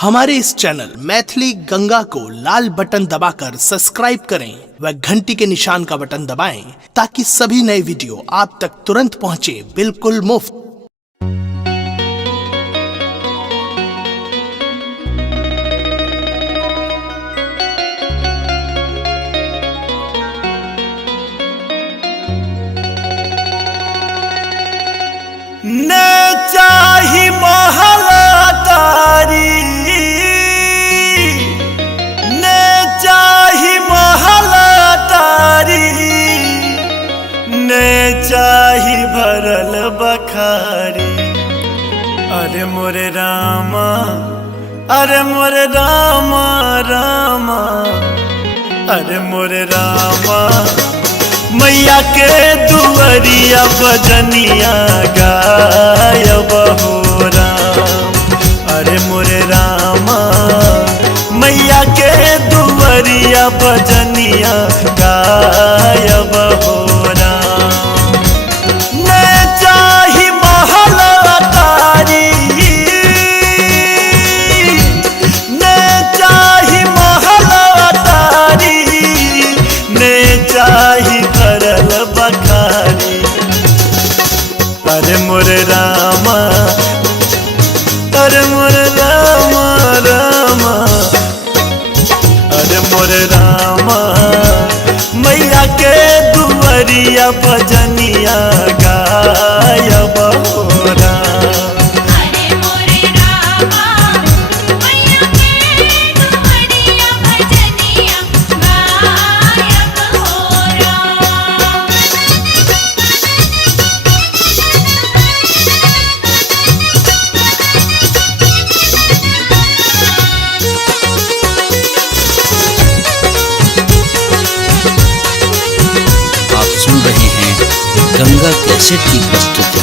हमारे इस चैनल मैथिली गंगा को लाल बटन दबाकर सब्सक्राइब करें व घंटी के निशान का बटन दबाएं ताकि सभी नए वीडियो आप तक तुरंत पहुंचे बिल्कुल मुफ्त। ने चाही महला तारी, ने चाही महला तारी, ने चाही भरल बखारी। अरे मोरे रामा, अरे मोरे रामा रामा, अरे मोरे रामा, मैया के दुआरिया बजनिया गायब हो राम। अरे मोरे रामा, मैया के दुआरिया बजनिया गायब हो राम। ने चाही महला तारी, ने चाही महला तारी, ने चाही भरल बखारी। अरे मोरे रामा, अरे मोरे रामा रामा, अरे मोरे रामा, मैया के दुआरिया भजनिया गायब हो राम। गंगा कैसेट की प्रस्तुति।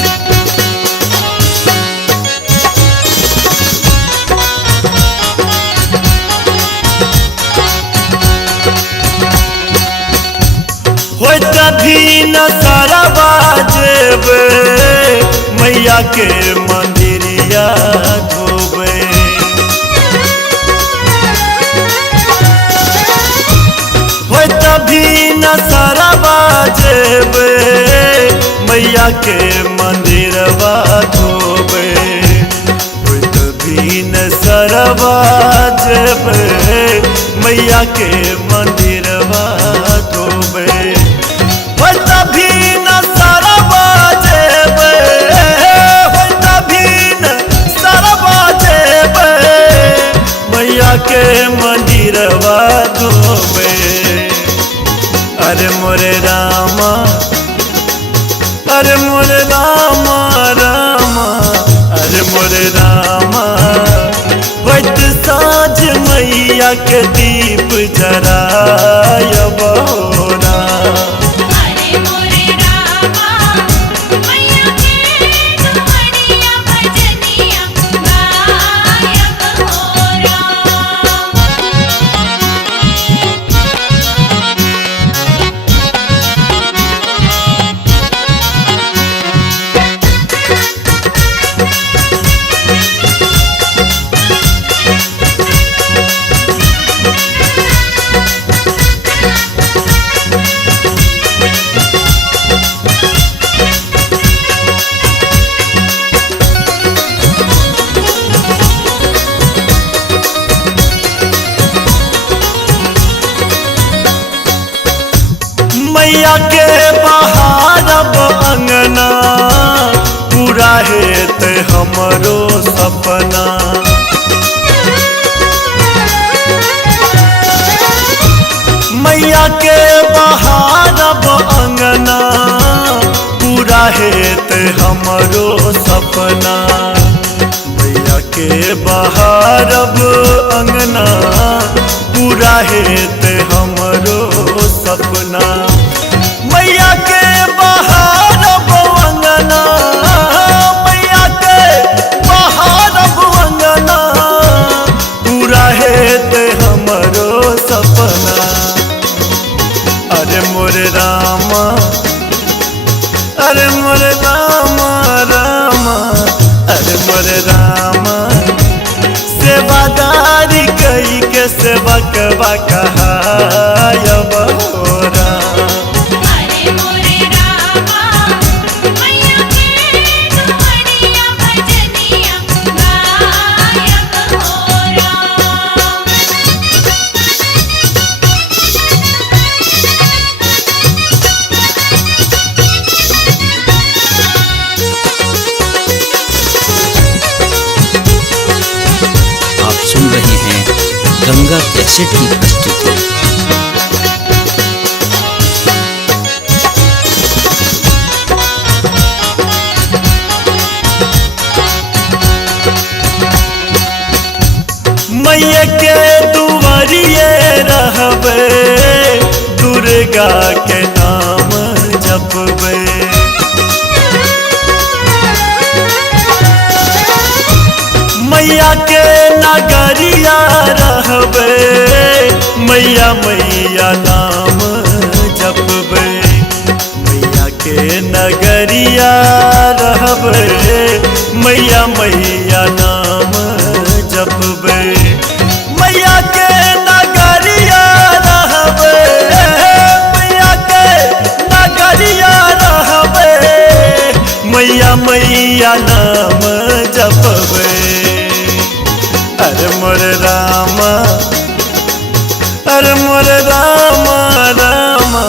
हो तभी न सारा बाजेबे, मैया के मंदिरिया धोबे। हो तभी न सारा बाजेबे, मैया के मंदिरवा धोबे। हो तभी न सरवा जेबे, मैया के मंदिरवा धोबे। हो तभी न सरवा जेबे, हो तभी न सरवा जेबे, मैया के मंदिरवा धोबे। अरे मोरे रामा, अरे मोरे रामा रामा, अरे मोरे रामा, वक्त साँझ मैया के दीप जरायब हो राम। मैया के बहारब अंगना, पूरा हेत हमरो सपना। मैया के बहारब अंगना, पूरा हेत हमरो सपना। मैया के बहारब अंगना, पूरा हेत हमरो सपना। मैया के बहारब अंगना, मैया के बहारब अंगना, पूरा हेत हमरो सपना। अरे मोरे रामा, अरे मोरे रामा रामा, अरे मोरे रामा, सेवादार सेवक बकहायब हो राम। अरे मोरे रामा मैया के दुआरिया भजनिया गायब हो राम। आप सुन रहे हैं गंगा कैसेट की प्रस्तुति। मैया के दुआरिये रहबे, दुर्गा के नाम जपबे। मैया के नगरिया रहबे, मैया मैया नाम जपबे। मैया के नगरिया रहबे, मैया मैया नाम जपबे। मैया के नगरिया रहबे, मैया के नगरिया रहबे, मैया मैया नाम जपबे। अरे मोर रामा, अरे मोर रामा रामा,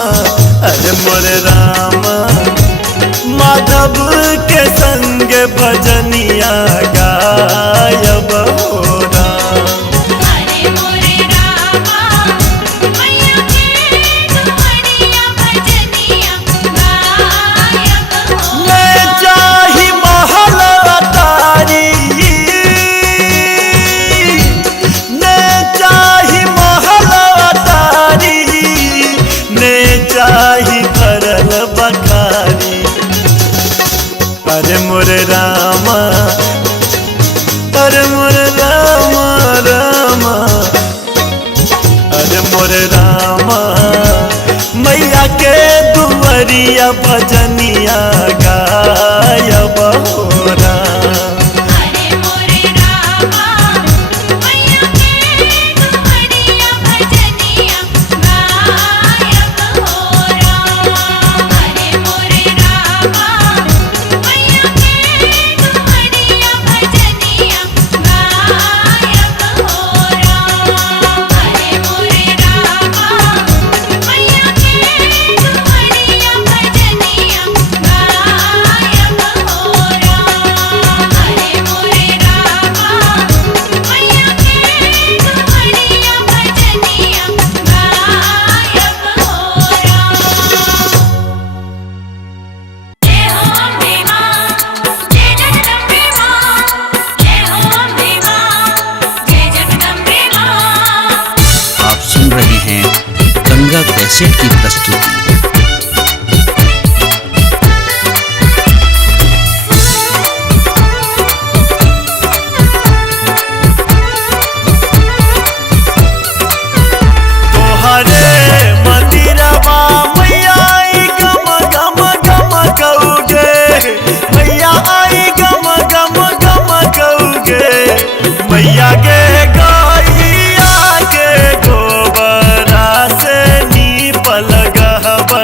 अरे मोर रामा, माधव के संग भजनिया गायब हो राम। अरे मोरे रामा मैया के दुआरिया भजनिया गायब हो मैं चाही महल अटारी, मैं चाही महल अटारी, मैं चाही भरल बखारी। अरे मोरे रामा, अरे मोरे रामा रामा, अरे मोरे रामा, मैया के दुआरिया भजनिया गायब हो राम। अरे मोरे रामा मैया के दुआरिया भजनिया गायब हो राम। अरे मोरे रामा मैया के दुआरिया भजनिया गायब हो राम। अरे मोरे रामा मैया के दुआरिया भजनिया गायब हो राम। अरे मोरे रामा मैया के दुआरिया भजनिया गायब हो राम। जय हो अम्बे मां, जय जगदम्बे मां, जय हो अम्बे मां, जय जगदम्बे मां। आप सुन रहे हैं गंगा कैसेट की प्रस्तुति। तोहरे मंदिरवा मैया आई गम गम गम कौगे, मैया आई गम गम गम कौगे। मैया के गैया के गोबरा से नीपल गहबा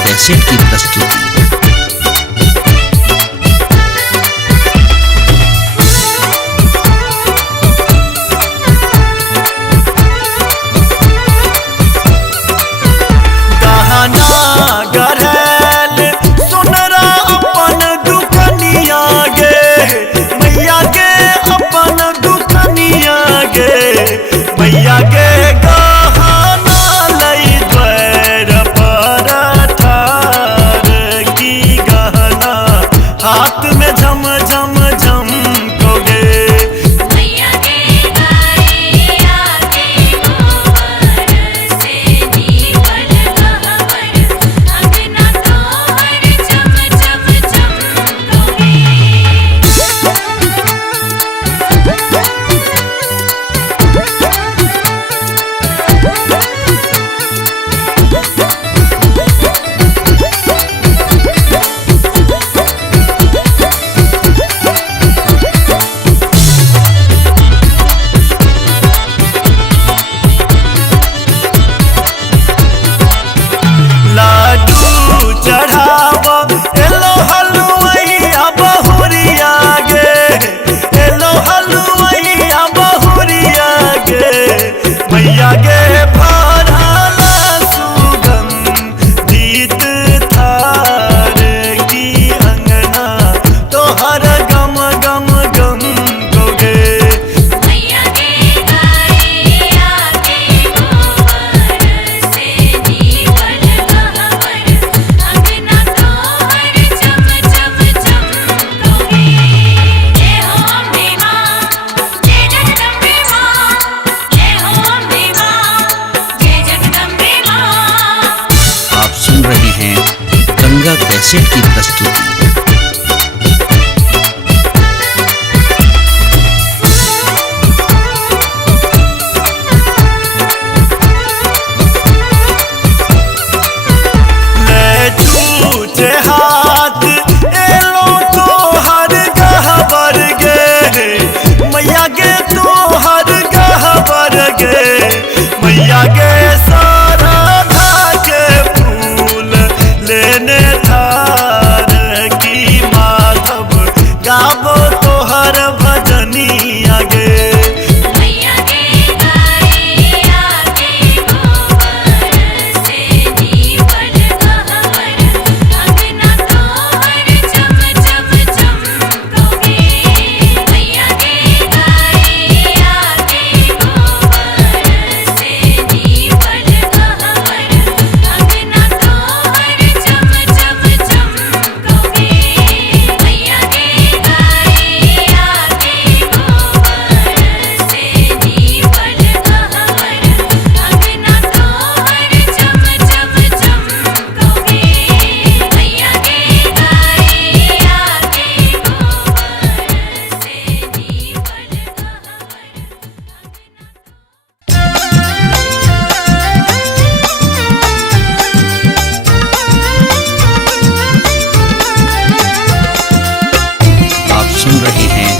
कैसेट की प्रस्तुति। मैया के गहना लई द्वार पर ठार की गहना हाथ में झम झम झम कोगे। मैया के गाए आके गोबर से जीवन गहवर अंगना तोहर चम चम चमकोगे। लाडू चढ़ाव एलो हलुवैया बहुरिया गे, एलो हलुवैया बहुरिया गे। मैया गे भराला सुगंधित थार की अंगना तोहर गम गम गम कोगे। मैया के गाए आके गोबर से जीवन गहवर अंगना तोहर चम चम चमकोगे। जय हो अम्बे मां, जय जगदम्बे मां, जय हो अम्बे मां, जय जगदम्बे मां। आप सुन रहे हैं गंगा कैसेट की प्रस्तुति। ले छूचे हाथ एलो तोहर गहबर गे, मैया गे तोहर गहबर गे। मैया गे सारा के फूल लेने थार की माधव गावो तोहर भजनिया गे। मैया के गाए आके गोबर से जीवन गहवर अंगना तोहर चम चम चमकोगे। मैया के गाए आके गोबर से जीवन गहवर अंगना तोहर चम चम चमकोगे। मैया के गाए आके गोबर से जीवन गहवर अंगना तोहर चम चम चमकोगे। मैया के गाए आके गोबर से जीवन गहवर आप सुन रहे हैं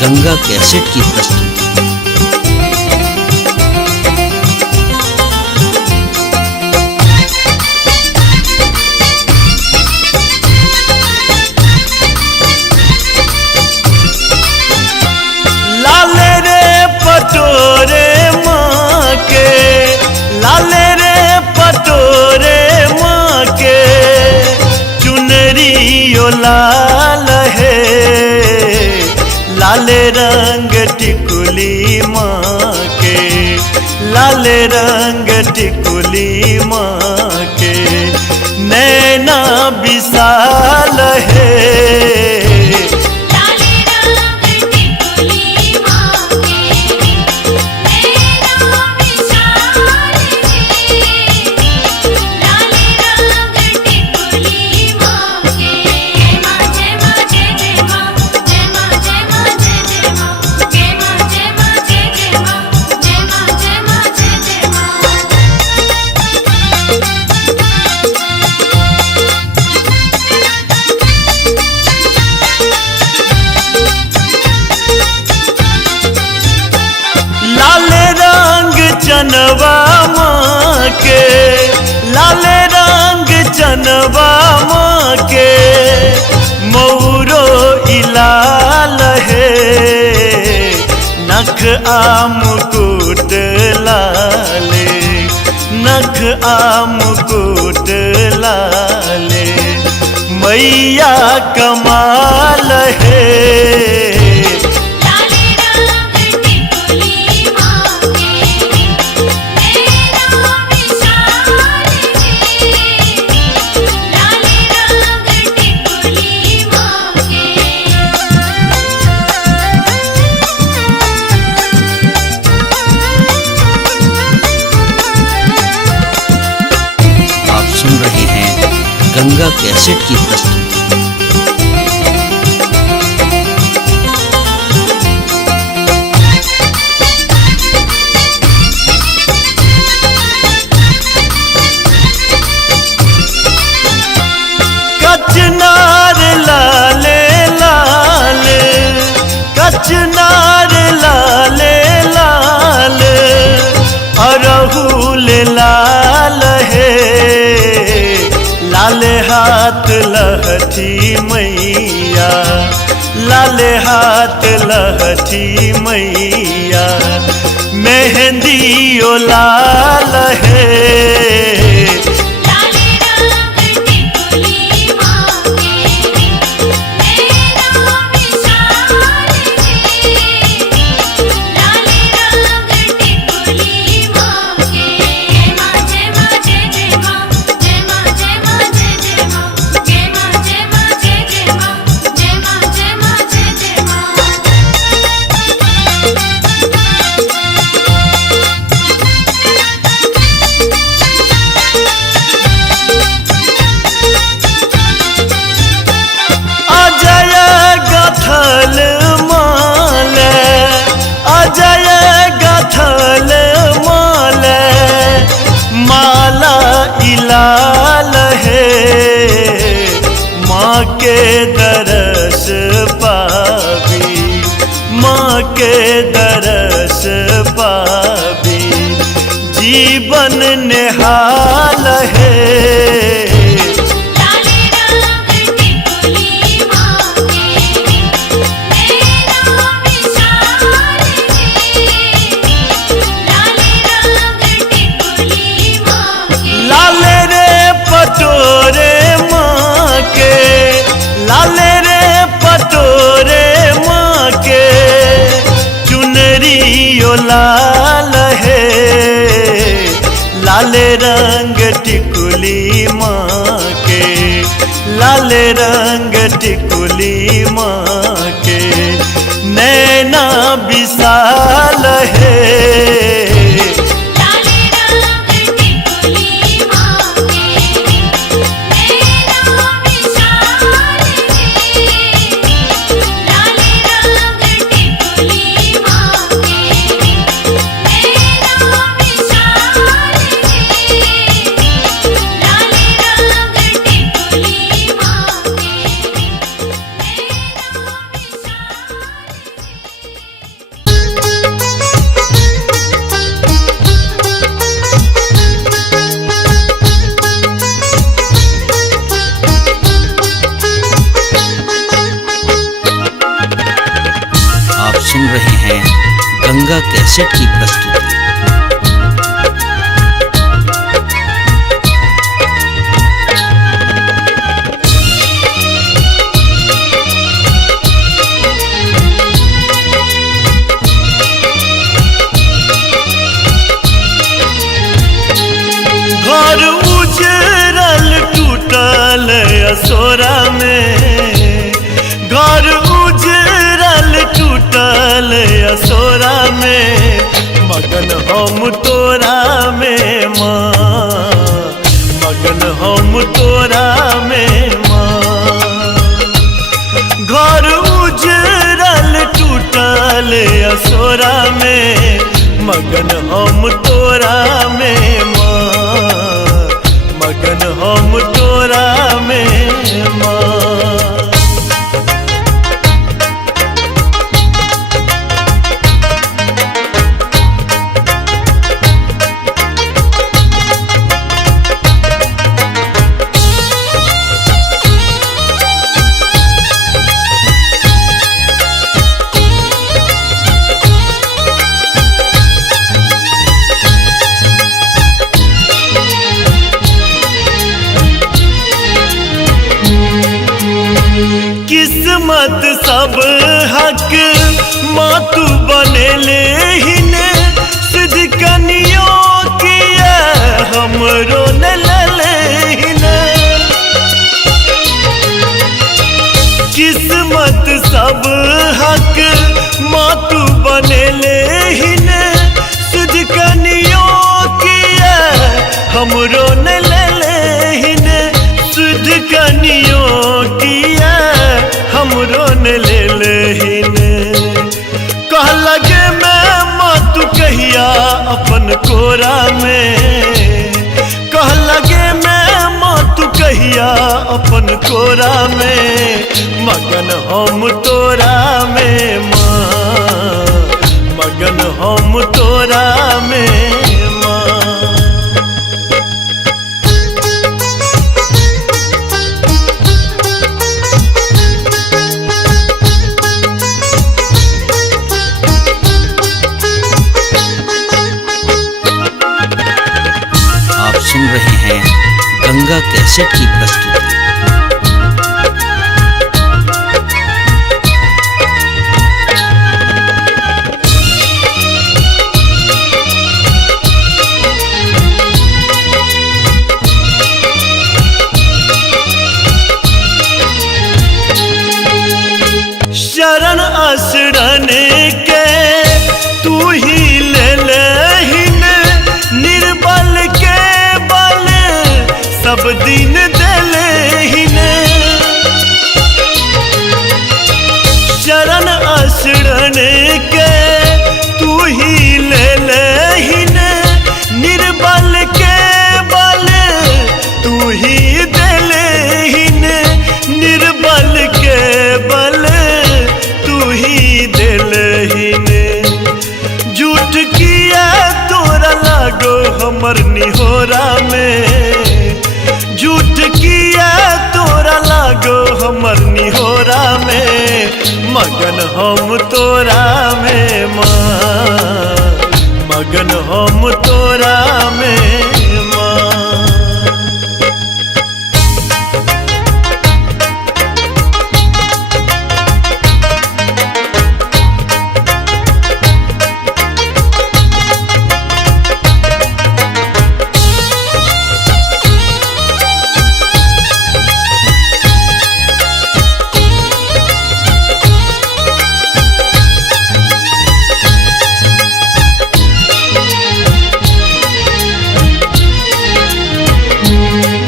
गंगा कैसेट की प्रस्तुति। लाले रे पटोरे माँ के, लाले रे पटोरे माँ के चुनरियो लाल है। लाले रंग टिकुली माँ के, लाले रंग टिकुली माँ के नैना विशाल है। लाले रंग टिकुली मां के नैना विशाल है। लाले रंग टिकुली मां के। जय मां जय मां जय जय मां, जय मां जय मां जय जय मां, जय मां जय मां जय जय मां, जय मां जय मां जय जय मां। चनवा माँ के, लाल रंग चन चरणवा माँ के मौरो इलाल है, नख मुकुट लाले, नख मुकुट लाले, मैया कमाल है। लाले रंग टिकुली माँ के नैना विशाल है, लाले रंग टिकुली माँ आप सुन रहे हैं गंगा कैसेट की प्रस्तुति। कचनार लाले लाल, कचनार लाले लाल, अरहुल लाल है, लाल हाथ लहठी मैया, लाल हाथ लहठी मैया, मेहंदी ओ लाल है। लाले रंग टिकुली माँ के नैना विशाल है, लाले रंग टिकुली माँ के। जय माँ जय माँ जय जय माँ, जय माँ जय माँ जय जय माँ, जय माँ जय माँ जय जय माँ, जय माँ जय माँ जय जय माँ। अजय गथल माले, अजय गथल माले, माला इलाल है, माँ के दरस पावी, माँ के दरस पावी, जीवन निहाल है। लाले रंग टिकुली माँ के नैना विशाल है, लाले रंग टिकुली माँ के। लाले रे पटोरे माँ के, लाले रे पटोरे माँ के, चुनरी ओ लाल है, लाले रंग टिकुली माँ के, लाले रंग टिकुली माँ के, नैना विशाल है। लाले रंग टिकुली माँ के नैना विशाल है, लाले रंग टिकुली माँ के नैना विशाल है, लाले रंग टिकुली माँ के आप सुन रहे हैं गंगा कैसेट की प्रस्तुति। घर उजरल टूटल असोरा में, घर उजरल टूटल असोरा में, मगन हम तोरा में माँ, मगन हम तोरा में माँ। घर उजरल टूटल असोरा में, मगन हम तोरा में माँ, मगन हम तोरा में माँ। हमरो न ले लेहिन सुध कनियों किया हमरो न ले लेहिन कह लगे मैं माँ तू कहिया अपन कोरा में कह लगे मैं माँ तू कहिया अपन कोरा में मगन हम तोरा में माँ मगन हम तोरा में माँ। आप सुन रहे हैं गंगा कैसेट की प्रस्तुति। शरण आसरन के तू ही ले लेहिन निर्बल के बल सब दिन दे लेहिन शरण आसरन के तू ही ले लेहिन निर्बल के बल तू ही दे लेहिन निर्बल के बल तू ही दिलहीन झूठ किया तोरा लागो हमर निहोरा में झूठ किया तोरा लागो हमर निहोरा में मगन हम तोरा में माँ मगन हम तोरा में माँ।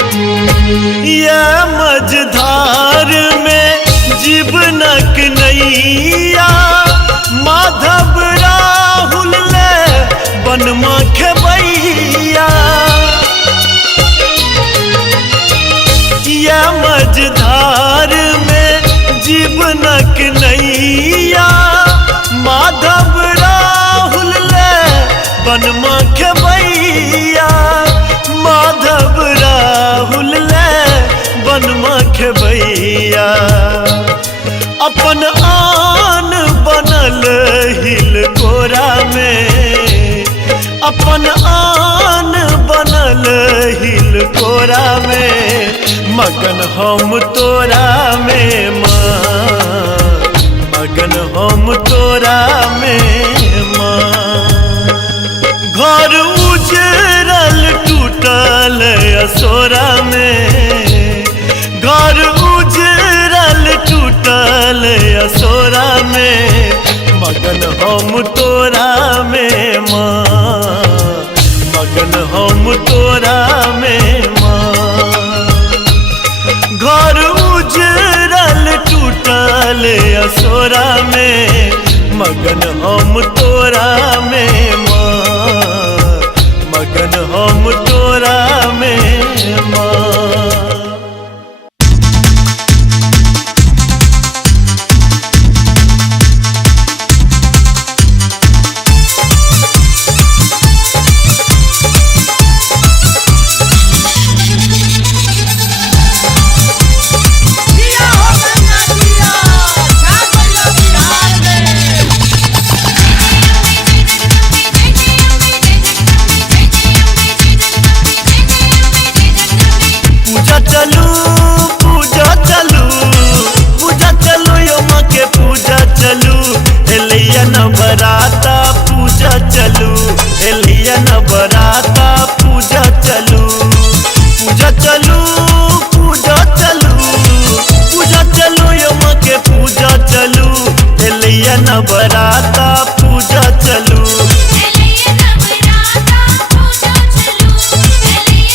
या मझधार में जीवनक नैया माधव राहुल ले बनमा खेबैया या मझधार में जीवनक नैया माधव राहुल ले बनमा खेबैया माधव राहुल ले बनमा खेबैया अपन आन बनल हिल कोरा में अपन आन बनल हिल कोरा में मगन हम तोरा में माँ मगन हम तोरा में माँ। घर उजरल टूटल असोरा में घर उजरल टूटल असोरा में मगन हम तोरा में माँ मगन हम तोरा में माँ। घर उजरल टूटल असोरा में मगन हम तोरा में माँ मगन हम तोरा में माँ। नवराता पूजा चलू एलिया नवराता पूजा चलू पूजा चलू पूजा चलू पूजा चलू यम के पूजा चलू एलिया नवराता पूजा चलू एलिया नवराता पूजा चलू एलिया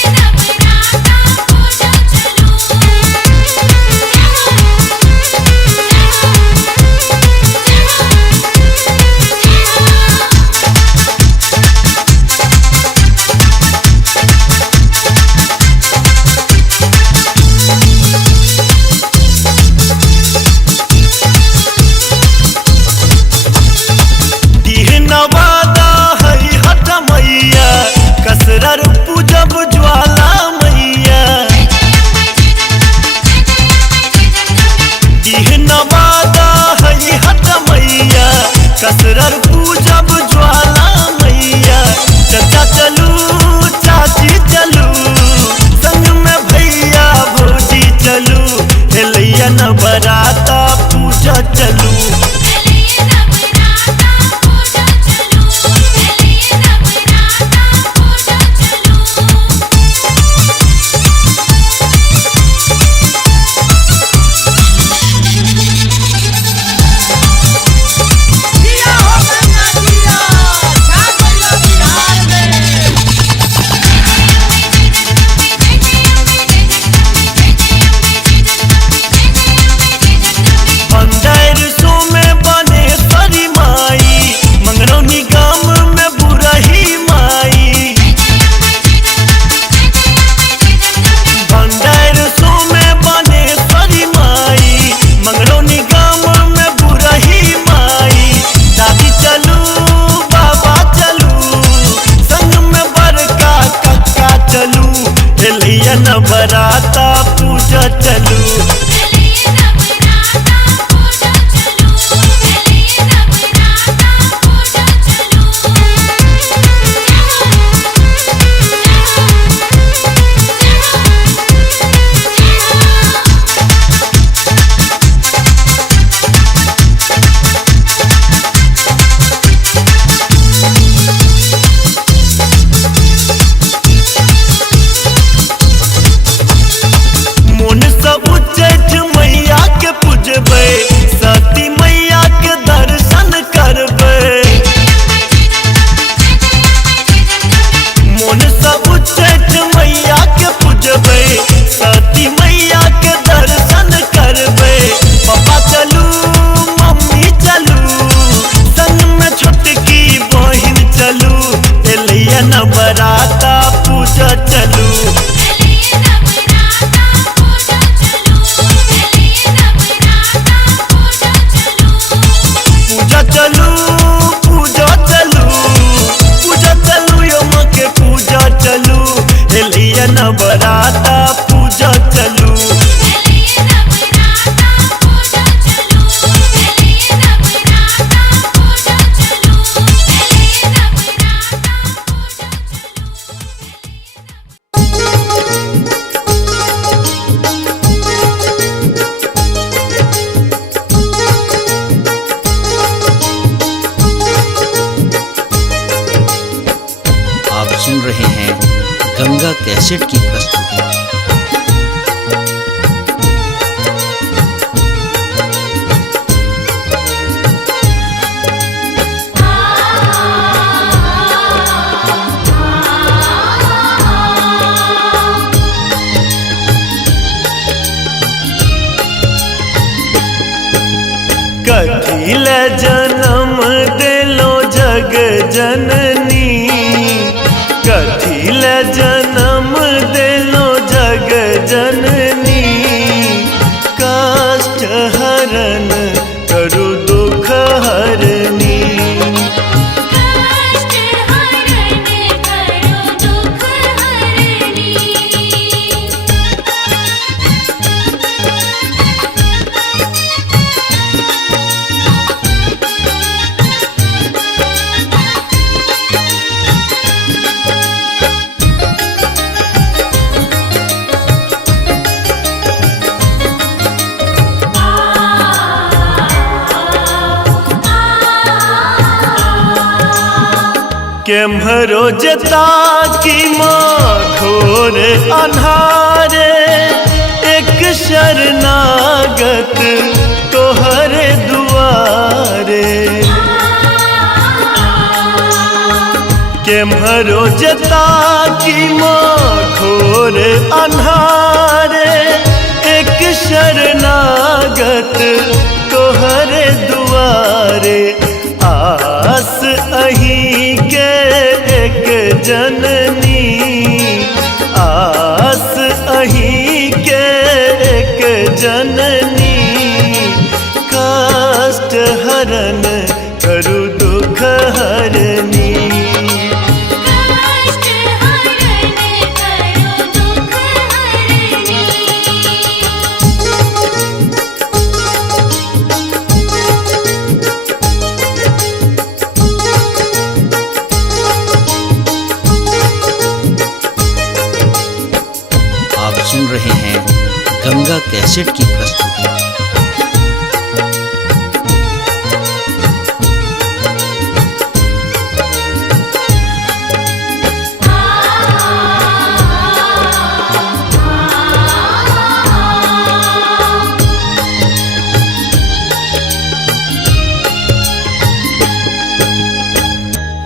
एलिया नवराता पूजा चलू एलिया नवराता पूजा चलू एलिया नवराता पूजा चलू मोन सब उच्चैठ मैया के पूजबे सती मैया के दर्शन करबे मोन सब उच्चैठ मैया के पूजबे सती मैया के दर्शन करबे पापा चलू मम्मी चलू संग में छोटकी बहिन चलू एलिया नवराता पूजा चलू एलिया नवराता पूजा चलू एलिया नवराता पूजा चलू पूजा चलू पूजा चलू यो माँ के पूजा चलू एलिया नवराता पूजा चलू एलिया नवराता पूजा चलू एलिया नवराता पूजा चलू एलिया नवराता पूजा चलू आप सुन रहे हैं गंगा कैसेट की प्रस्तुति। कथिल जन्म दिलो जग जननी कथिल जन्म दिलो जग जननी कष्ट हरण करु दुख हरनी कष्ट हरण करो दुख हरनी केम्हरो जता की माँ घोर अन्हारे एक शरणागत तोहरे दुआरे केम्हरो जता की माँ घोर अन्हारे एक शरणागत तोहरे दुआरे आस अहीं के एक जननी आस अहीं के एक जननी कष्ट हरण करु दुख हरनी कष्ट हरण करो दुख हरनी आप सुन रहे हैं गंगा कैसेट की प्रस्तुति।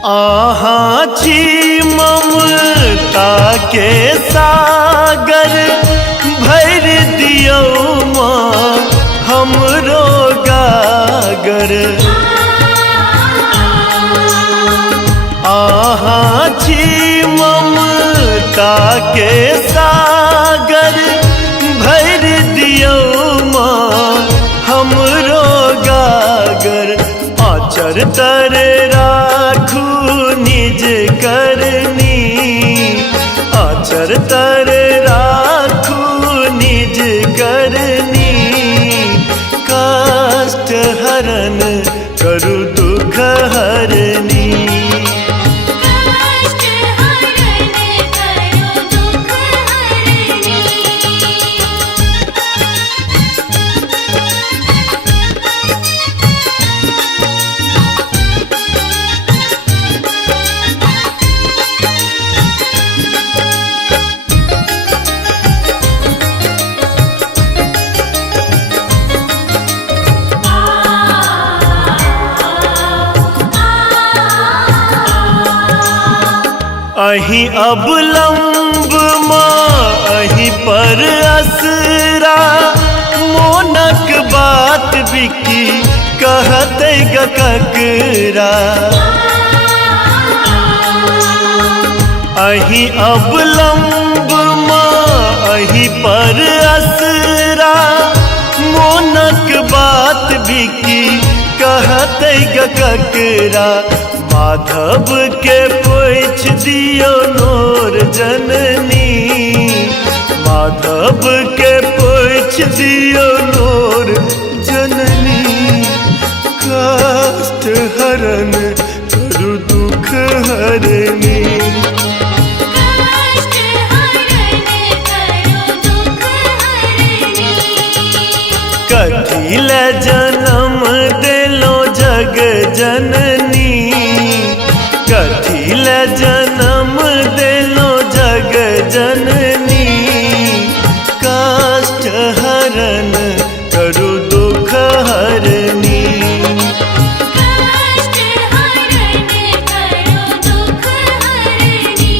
आहाँ छी ममता के सागर भर दियो माँ हमरो गागर आहाँ छी ममता के सागर भर दियो माँ हमरो गागर आचर तर राखू निज करनी आचर तर रा अही अब लंब माँ अही पर असरा मोनक बात बिकी कहते गकरा अही अब लंब माँ अही पर असरा मोनक बात बिकी कहते गकरा माधव के पूछ दियो नोर जननी माधव के पूछ दियो नोर जननी कष्ट हरण करु दुख हरनी कष्ट हरण करो दुख हरनी कथिल जन्म दिलो जग जननी कथिल जन्म दिलो जग जननी कष्ट हरण करु दुख हरनी कष्ट हरण करो दुख हरनी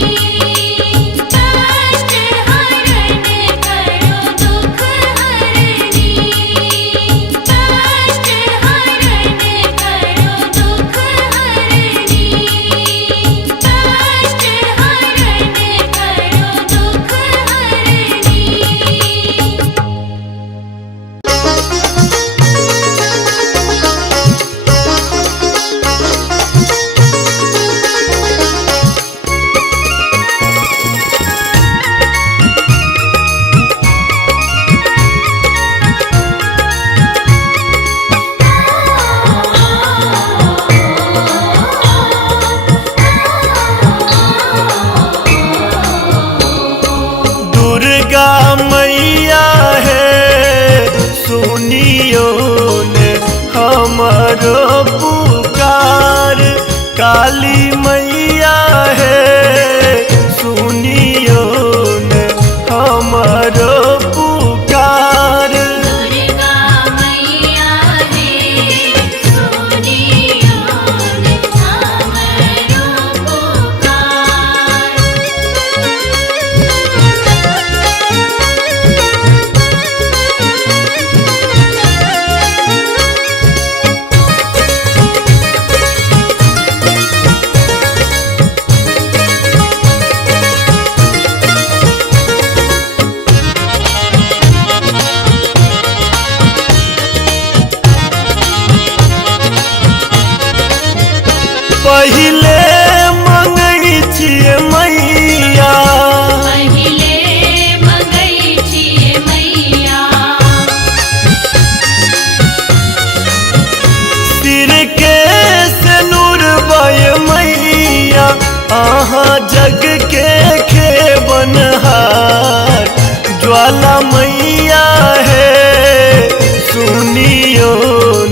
कष्ट हरण करो दुख हरनी कष्ट हरण करो दुख हरनी कष्ट हरण करो दुख हरनी दुर्गा मैया है सुनियो ने हमारो पुकार काली मैया है सुनियो ने हमारो पुकार दुर्गा मैया है सुनियो ने हमरो पहिले मंगई छिए मैया पहिले मंगई छिए मैया सिर के सनूर बय मैया आहाँ जग के खेबनहार ज्वाला मैया है सुनियो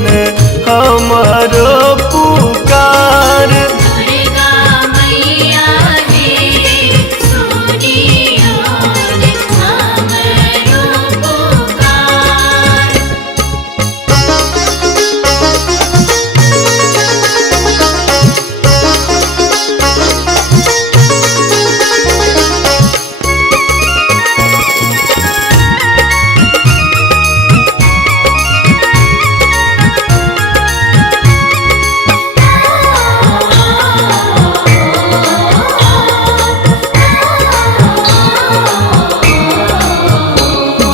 ने हमारो पुकार दुर्गा मैया है सुनियो ने हमरो पुकार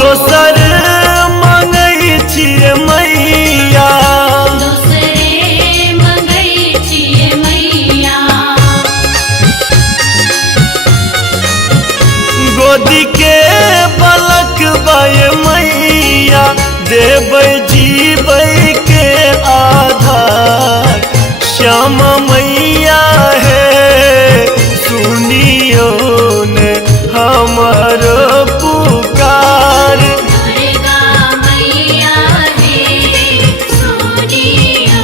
दोसर मंगई छिए मैया दूसरे मंगई छिए मैया गोदी के बलक बय मैया देबै जीबै के आधार श्याम मैया है सुनियो ने हमारो पुकार दुर्गा मैया है सुनियो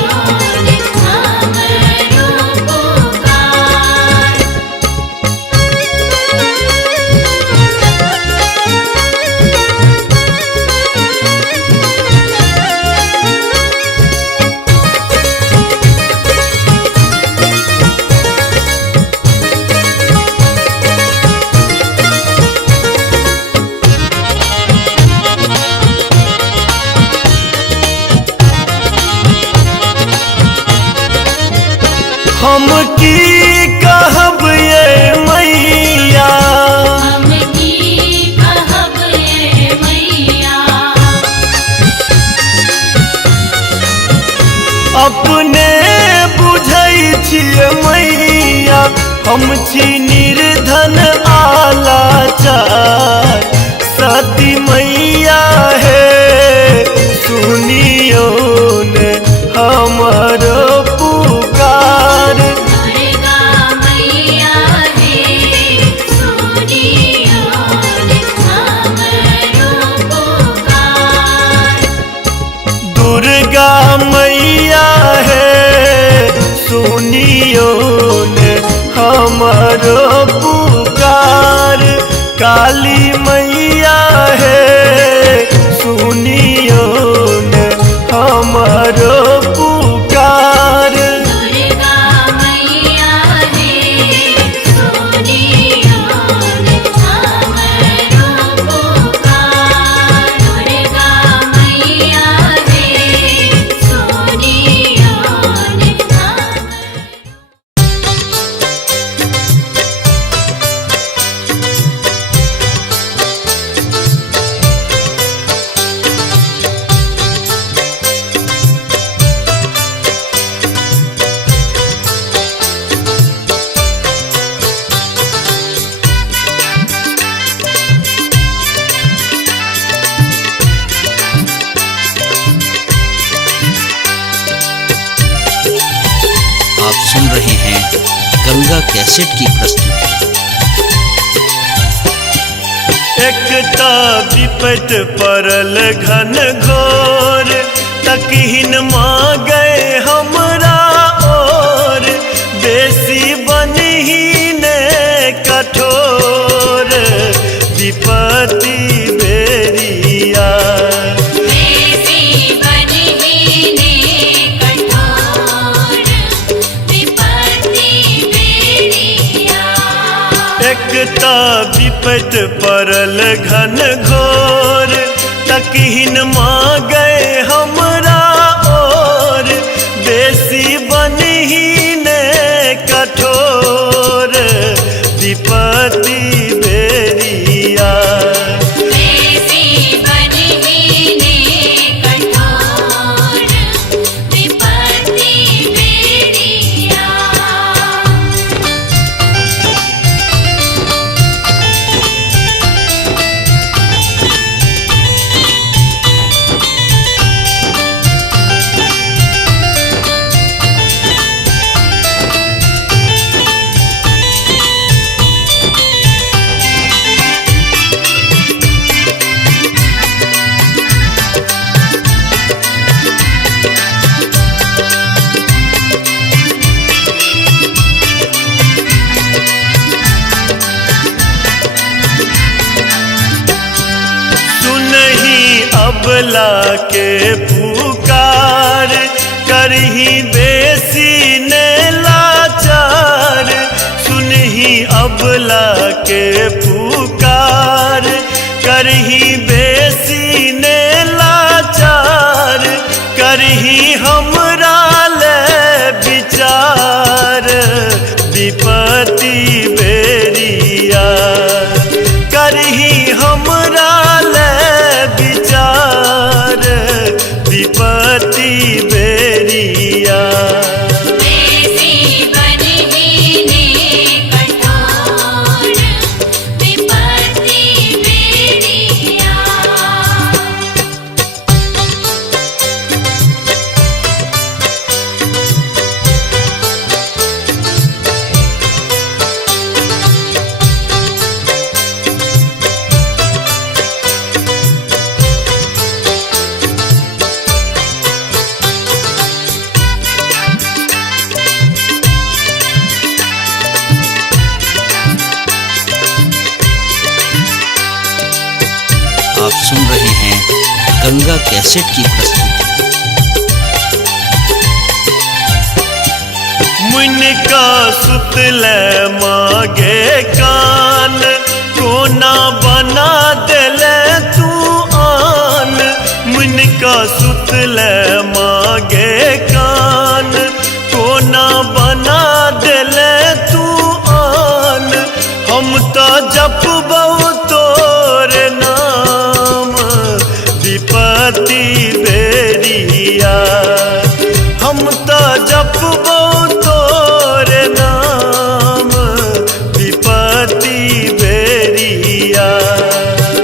ने हमरो पुकार की कहब ये मैया, हम की कहब ये मैया। अपने बुझै छियै मैया, हम छी निर्धन आलाचार। सती मैया है सुनियो ने हमरो पुकार। दुर्गा मैया है सुनियो ने हमरो पुकार। दुर्गा मैया है सुनियो ने हमरो पुकार। काली मैया है सुनियो ने हमरो पुकार। दुर्गा मैया है सुनियो ने हमरो पुकार। दुर्गा मैया है सुनियो ने आप सुन रहे हैं गंगा कैसेट की प्रस्तुति। एकता विपत परल घन घोर, तकहीन मांगे हमरा और। बेसी बनहीन कठोर विपत्ति बेरिया। बेसी बनहीने कठोर विपत्ति बेरिया। एकता विपत परल घन घोर, तकहीन मांगे हमरा और। बेसी बनहीन कठोर विपत्ति बेरिया। बेसी बनहीने कठोर विपत्ति बेरिया। अबला के पुकार, करही बेसी ने लाचार। सुनही अबला के पुकार, करही बेसी ने लाचार। करही हमरा ले विचार विपत्ति बेरिया। करही हमरा ले विचार विपत्ति बेरिया। बेसी बनहीने कठोर विपत्ति बेरिया। आप सुन रहे हैं गंगा कैसेट की प्रस्तुति। मुनिका सुतल मागे कान, कोना बना दिल तू आन। मुनिका सुतल मागे कान, कोना बना दे हम तो जपबौ तोर नाम विपत्ति बेरिया, हम तो जपबौ तोर नाम विपत्ति बेरिया।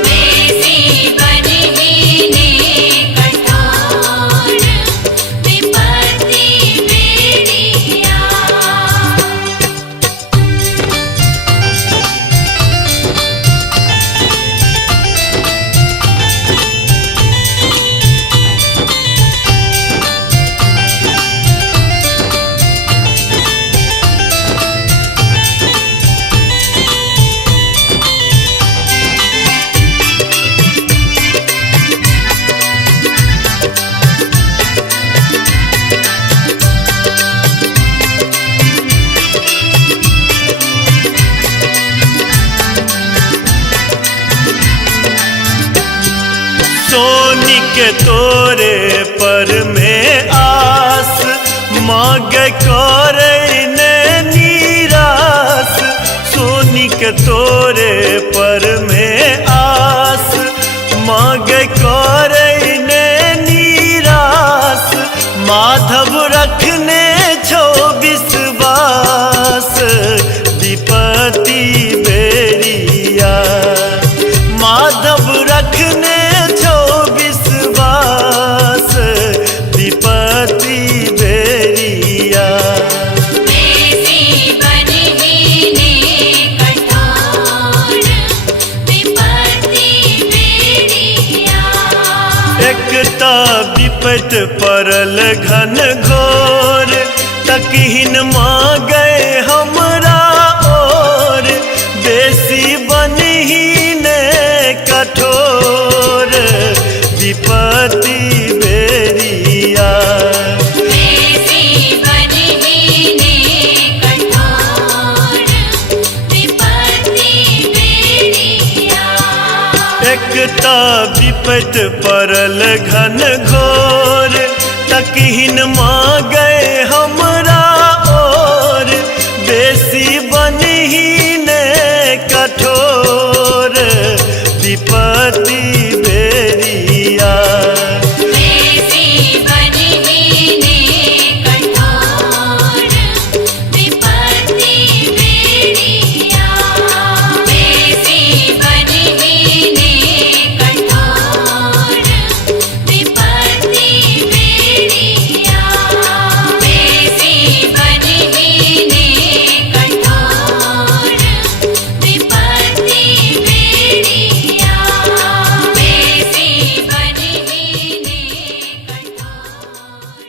बेसी बनहीने कठोर विपत्ति बेरिया। सोनी के तोरे पर में आस, मांग करे ने निराश। सोनी के तोरे पर में आस, मांग करे ने निराश। माधव रखने छो विश्वास विपत्ति बेरिया। माधव रखने विपत्ति बेरिया। बेसी बनहीने कठोर विपत्ति बेरिया। एकता विपत परल घन घोर, तकहीन मांगे हमरा और। बेसी बनहीने कठोर विपत्ति बेरिया। बेसी बनहीने कठोर विपत्ति बेरिया। एकता विपत परल घन घोर, तकहीन मांगे हमरा और। बेसी बनहीने कठोर विपत्ति बेरिया। बेसी बनहीने कठोर विपत्ति बेरिया। बेसी बनहीने कठोर विपत्ति बेरिया। बेसी बनहीने कठोर विपत्ति बेरिया। बेसी बनहीने कठोर।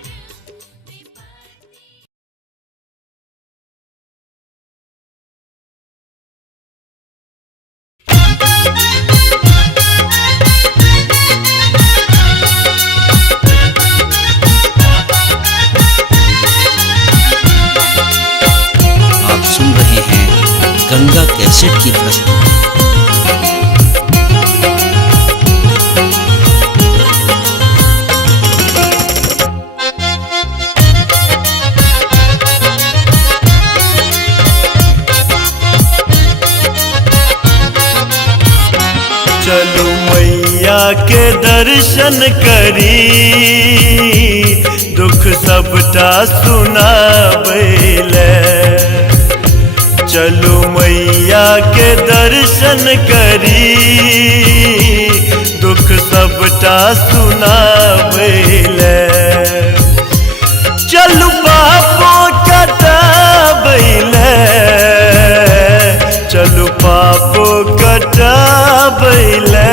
आप सुन रहे हैं गंगा कैसेट की प्रस्तुति। चलो मैया के दर्शन करी, दुख सबटा सुनाबैले। चलो मैया के दर्शन करी, दुख सबटा सुनाबैले। चलू पापो कटाबैले, चलू पापो कटाबैले।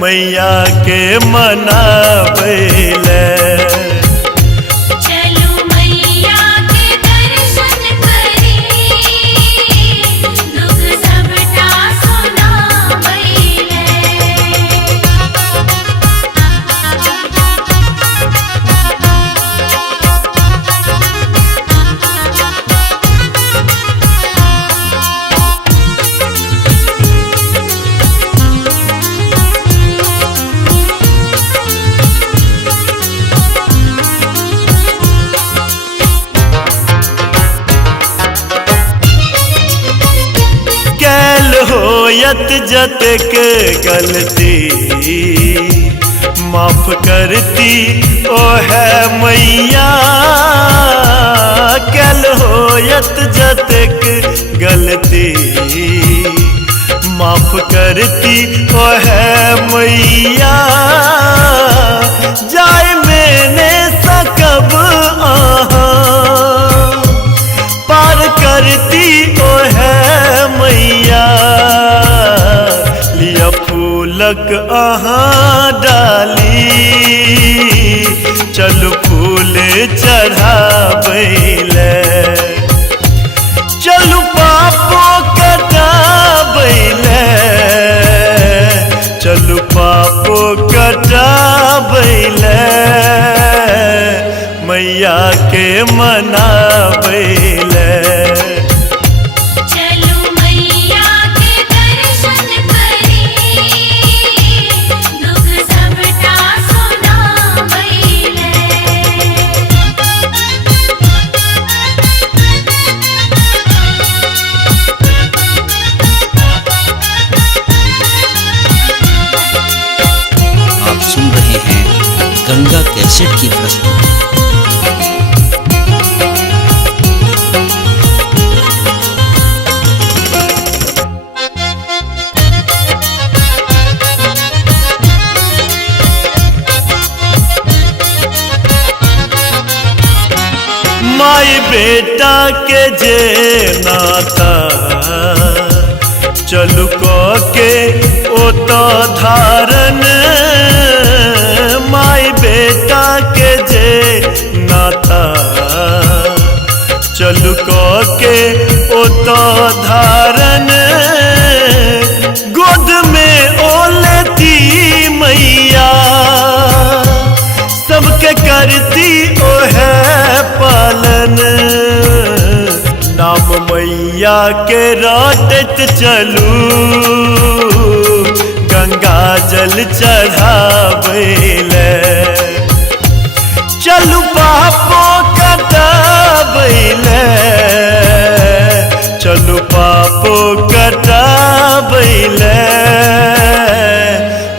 मैया के मनाबैले। चलो मैया के दर्शन करी, दुख सबटा सुनाबैले। होयत जतक गलती माफ करती ओ है मैया कल होयत जतक गलती माफ करती ओ है मैया जाए मैंने सकब पार करती ओ है मैया लिया फूलक डाली चलू फूल चढ़ाबैले चलू पापो कटाबैले चलू पापो कटाबैले मैया के मनाबैले चलू मैया के दर्शन करी दुख सबटा सुनाबैले आप सुन रहे हैं गंगा कैसेट की प्रस्तुति। माई बेटा के जे नाता चलू के ओ तो धारण माई बेटा के जे नाता चलू के ओ तो धारण गोद में ओ लेती मैया सबके करती ओ है पालन नाम मैया के राटत चलू गंगा जल चढ़ाबैले चलू पापो कटाबैले चलू पापो कटाबैले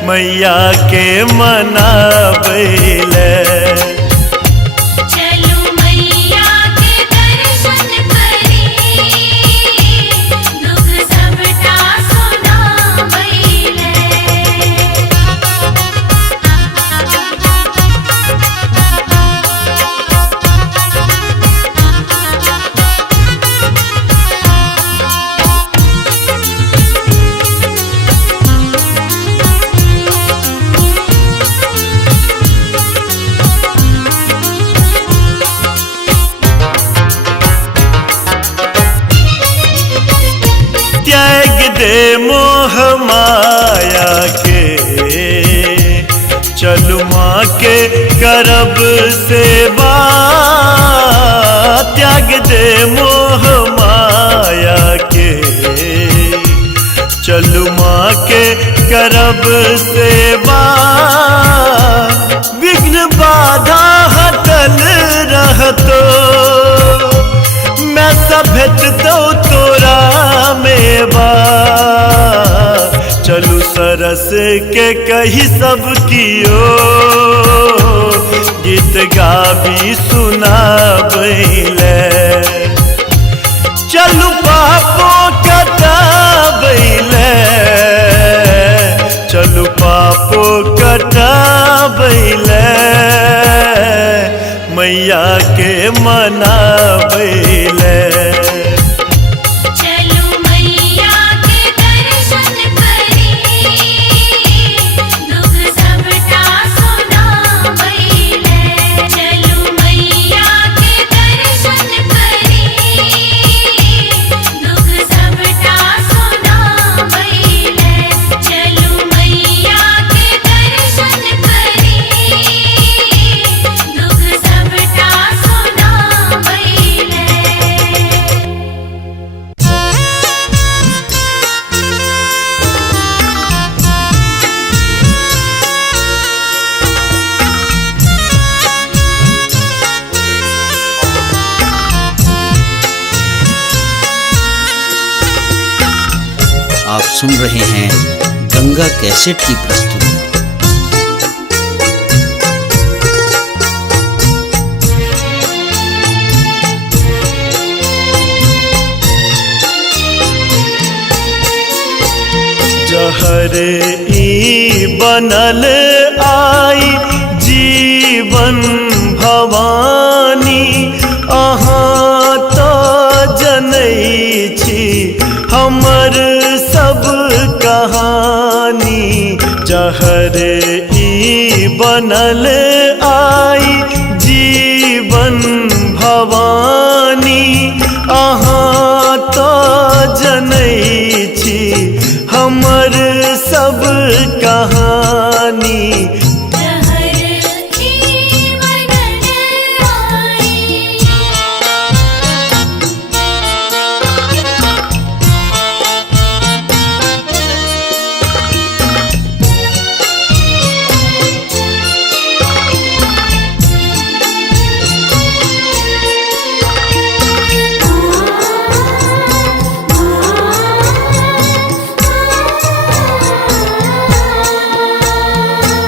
मैया के मनाबैले चलू मैया के दर्शन करी दुख सबटा सुनाबैले त्याग दे मोह माया के चलू माँ के करब सेवा त्याग दे मोह माया के चलू माँ के करब सेवा विघ्न बाधा हटल रहतो मैं सब भेटतो तोरा मेवा चलू सरस के कही सब कियो गीत गाबी सुनाबैले चलू पापो कटाबैले चलू पापो कटाबैले मैया के मनाबैले चलू मैया के दर्शन करी दुख सबटा सुनाबैले चलू मैया के दर्शन करी दुख सबटा सुनाबैले चलू मैया के दर्शन करी दुख सबटा सुनाबैले आप सुन रहे हैं गंगा कैसेट की प्रस्तुति। जहर ई बनल आई जीवन भवानी, अहाँ तो जनई छी हमर सब कहानी। जहर ई बनल आई जीवन भवानी, अहाँ तो जनई छी हमर सब कहानी।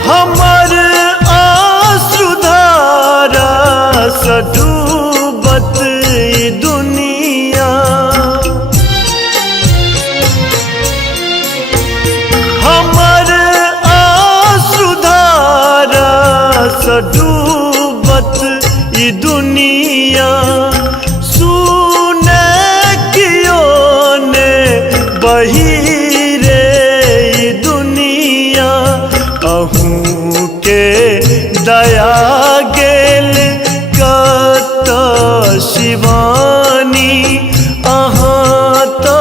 हमर आँसुधारा स डूबत ई दुनिया, हमर आँसुधारा स डूबत ई दुनिया। सुने कियो ने बही रे ई दुनिया, अहूँ के दया गेल कत शिवानी। अहाँ तो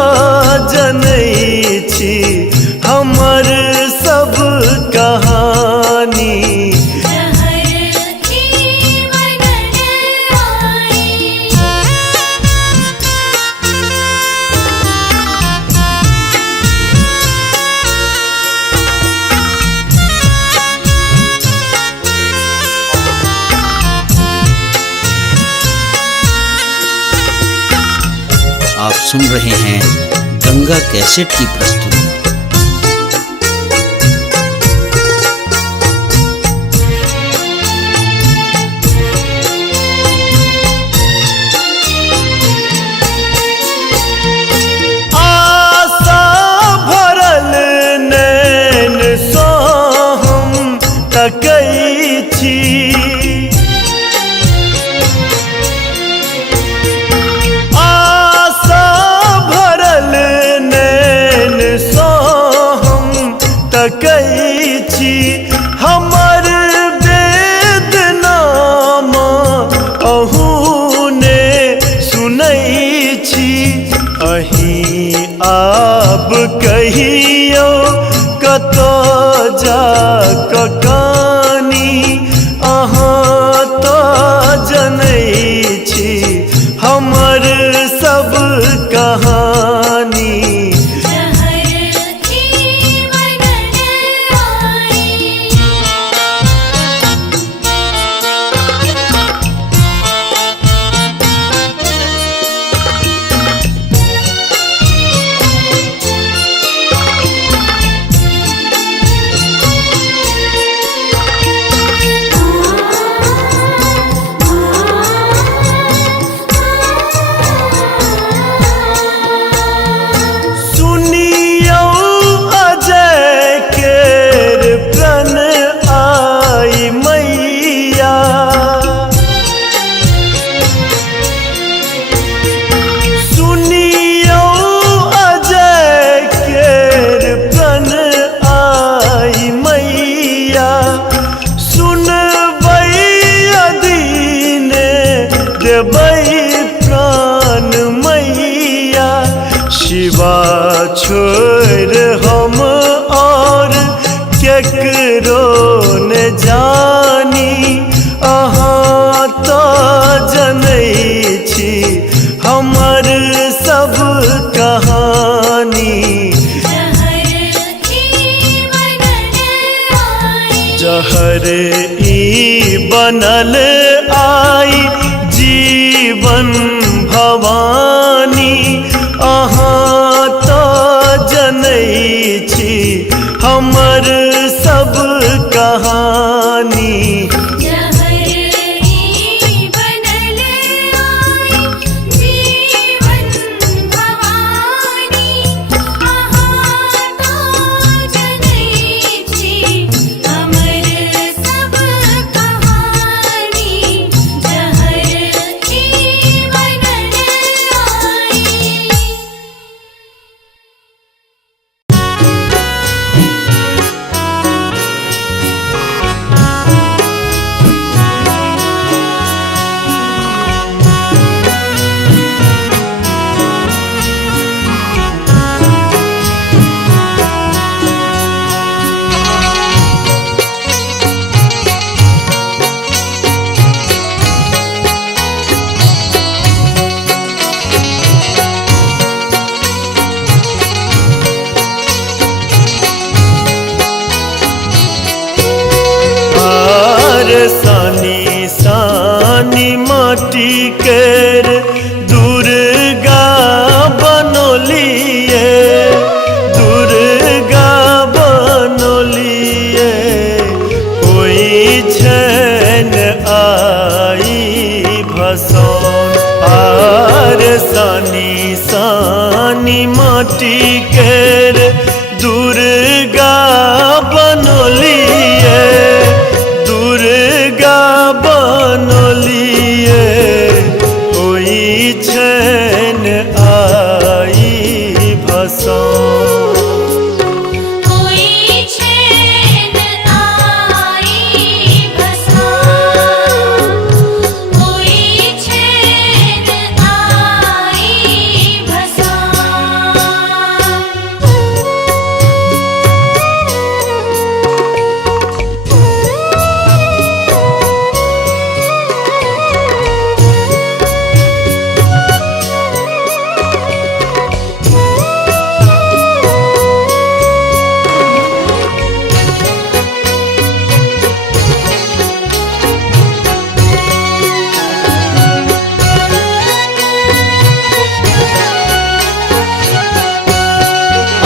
जनई छी हमर सब कहानी। आप सुन रहे हैं गंगा कैसेट की प्रस्तुति। आशा भरल नैन सँ हम तकै छी, आशा भरल नैन सँ हम तकै छी। हमर वेदनामा अहूँ ने सुनै छी, अहीं आब कहियो कतऽ जा कऽ कानी। अहाँ तो जनई छी हमर सब कहानी। सुनियौ अजय केर प्रण आई मैया, सुनियौ अजय केर प्रण आई मैया। सुनबै अदीने देबै प्राण मैया, शिवा छोड़ हम और केकरो न जानी। अहाँ तो जनई छी हमर सब कहानी। जहर ई बनल आई जीवन भवानी, अहाँ तो जनई माटी केर दुर्गा बनोलिए, दुर्गा बनोलिए। कोई छन आई भसान आर सानी सानी माटी केर दुर्गा बनोलिए, दुर्गा बनोलिए। कोई छन आई भसान, कोई छन आई भसान, कोई छन आई भसान।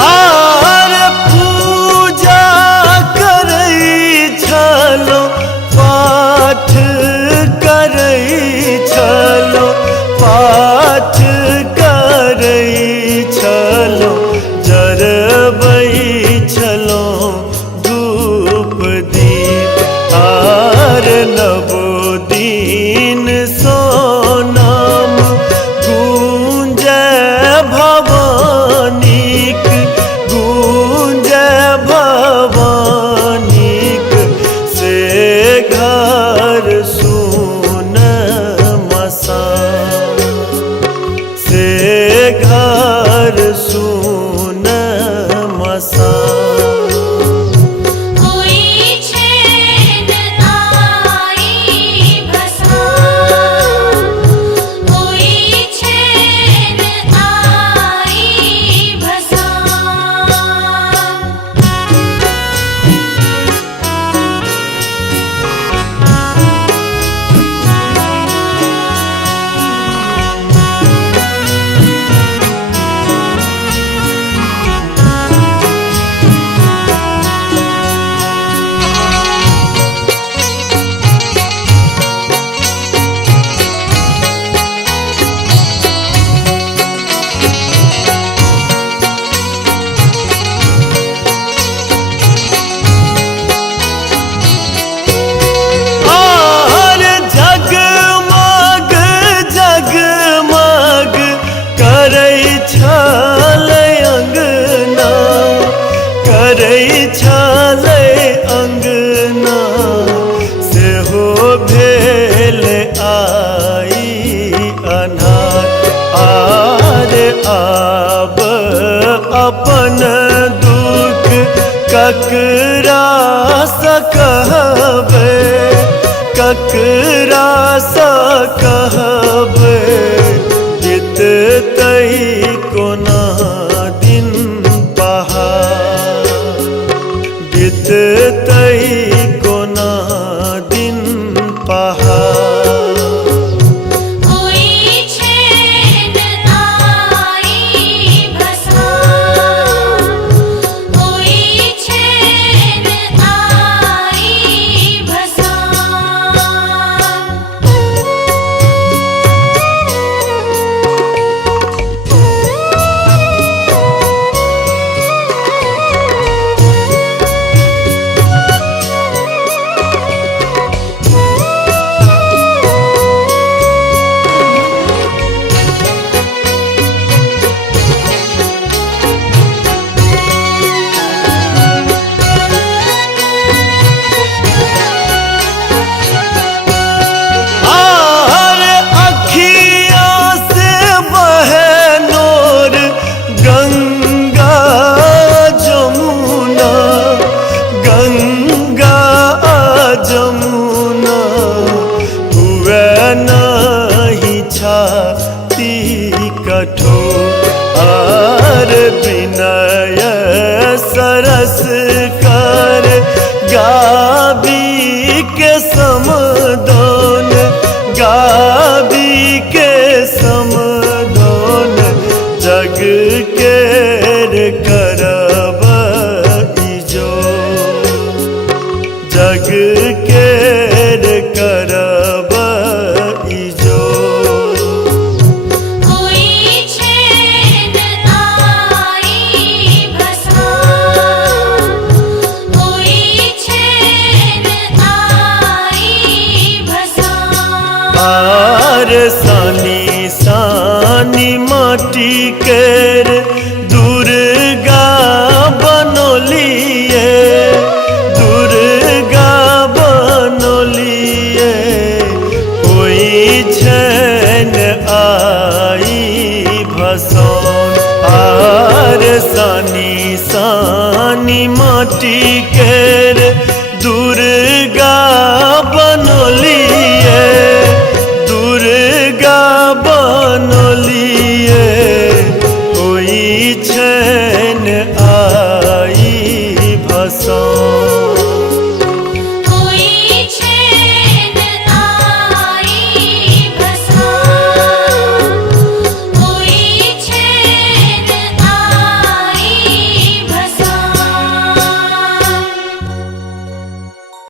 आर पूजा करै छलो, पाठ करै छलो, पाठ करै छलो। जरबै छलो धूप दीप आर नव दिन सोनाम गूंजै भवानीक, गूंजै भवानीक। से घर सुन मसान, से घर सुन मसान। कोई छन आई भसान, कोई छन आई भसान। आर जगमग जगमग करै छलै अंगना, करै छलै अंगना। सेहो भेल आई अन्हार आर आब अपन दुख ककरा सँ कहबै, ककरा सँ कहबै। बीततै कोना दिन पहाड़, बीततै कोना दिन पहाड़। कोई छन आई भसान, कोई छन आई भसान। आर अखिया से बहे नोर गंगा जमुना, गंगा जमुना। हुए नहीं छाती कठोर आर विनय सरस कर गाबी के समदान, गाबी केर दुर्गा बनोलिए, दुर्गा बनोलिए। होई छन आई भसान आर सानी सानी माटी केर दुर्गा बनोलिए, दुर्गा बनोलिए। होई छन आई भसान।